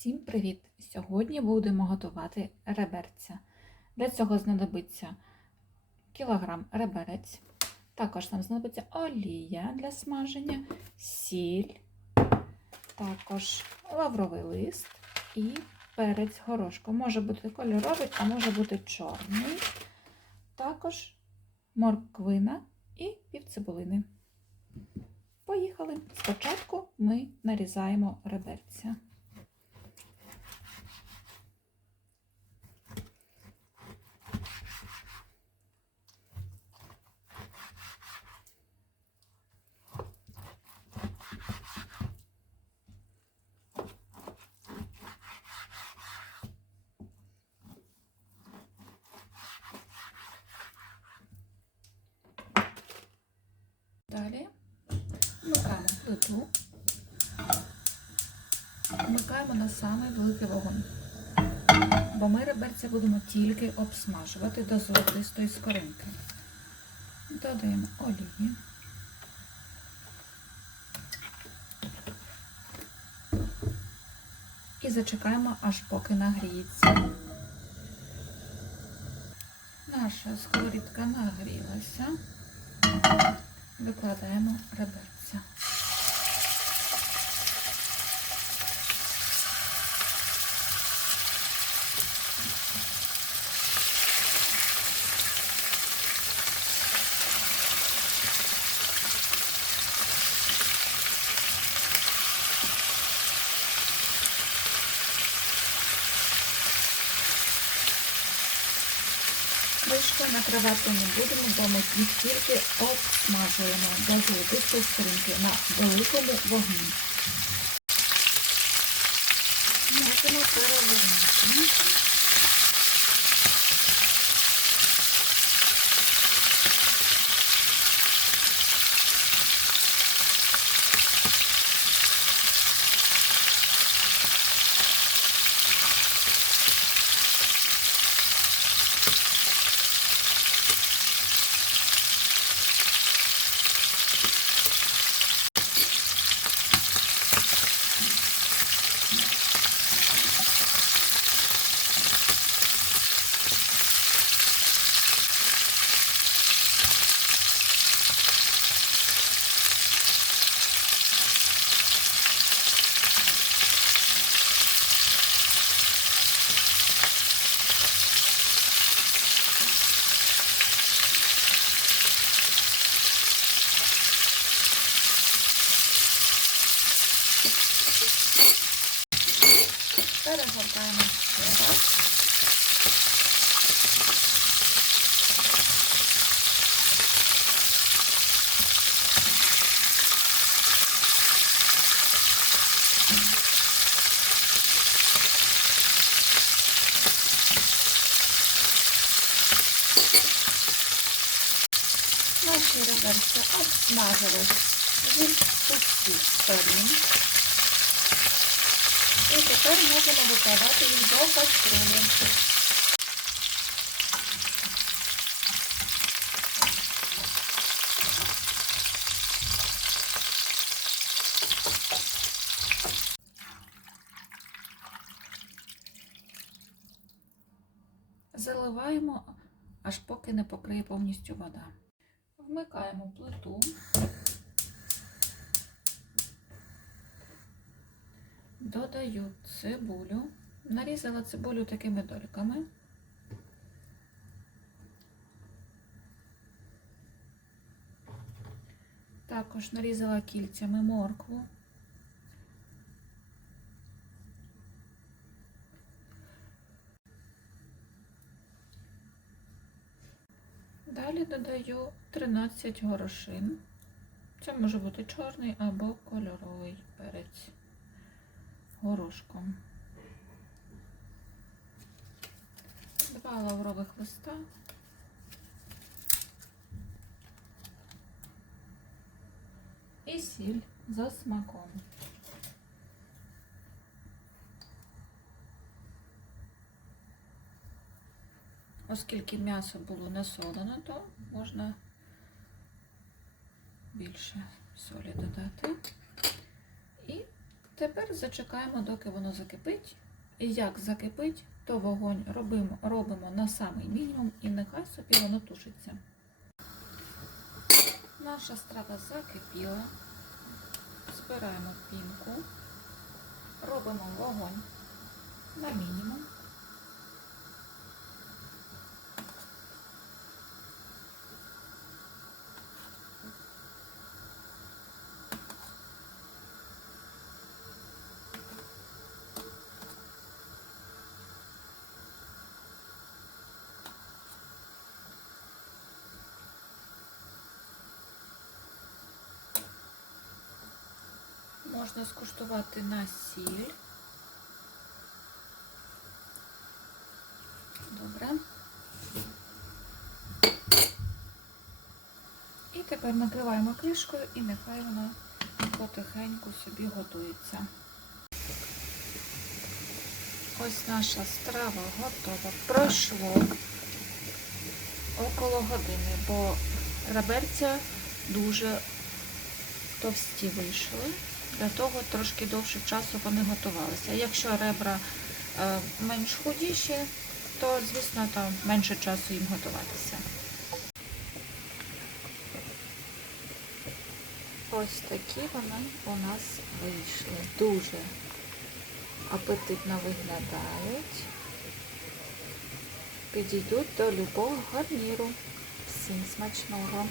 Всім привіт! Сьогодні будемо готувати реберця. Для цього знадобиться кілограм реберець. Також нам знадобиться олія для смаження, сіль, також лавровий лист і перець горошку. Може бути кольоровий, а може бути чорний. Також морквина і півцибулини. Поїхали. Спочатку ми нарізаємо реберця. Далі вмикаємо плиту, вмикаємо на самий великий вогонь, бо ми реберця будемо тільки обсмажувати до золотистої скоринки. Додаємо олії. І зачекаємо, аж поки нагріється. Наша сковорідка нагрілася. Викладаємо реберця. Кришкою накривати не будемо, бо ми їх тільки обсмажуємо до золотистої скринки на великому вогні. Можемо перевернути. para botar no negócio. Nós tiramos as nágeras de tudo para mim. Тепер можемо викладати їх до каструлі. Заливаємо, аж поки не покриє повністю вода. Вмикаємо плиту. Додаю цибулю. Нарізала цибулю такими дольками. Також нарізала кільцями моркву. Далі додаю 13 горошин. Це може бути чорний або кольоровий перець горошком. Два лаврових листа. І сіль за смаком. Оскільки м'ясо було не солено, то можна більше солі додати. Тепер зачекаємо, доки воно закипить. І як закипить, то вогонь робимо, робимо на самий мінімум і нехай собі воно тушиться. Наша страва закипіла. Збираємо пінку, робимо вогонь на мінімум. Можна скуштувати на сіль. Добре. І тепер накриваємо кришкою і нехай вона потихеньку собі готується. Ось наша страва готова. Пройшло около години, бо реберця дуже товсті вийшли. Для того трошки довше часу вони готувалися. Якщо ребра е, менш худіші, то, звісно, там менше часу їм готуватися. Ось такі вони у нас вийшли. Дуже апетитно виглядають. Підійдуть до любого гарніру. Всім смачного!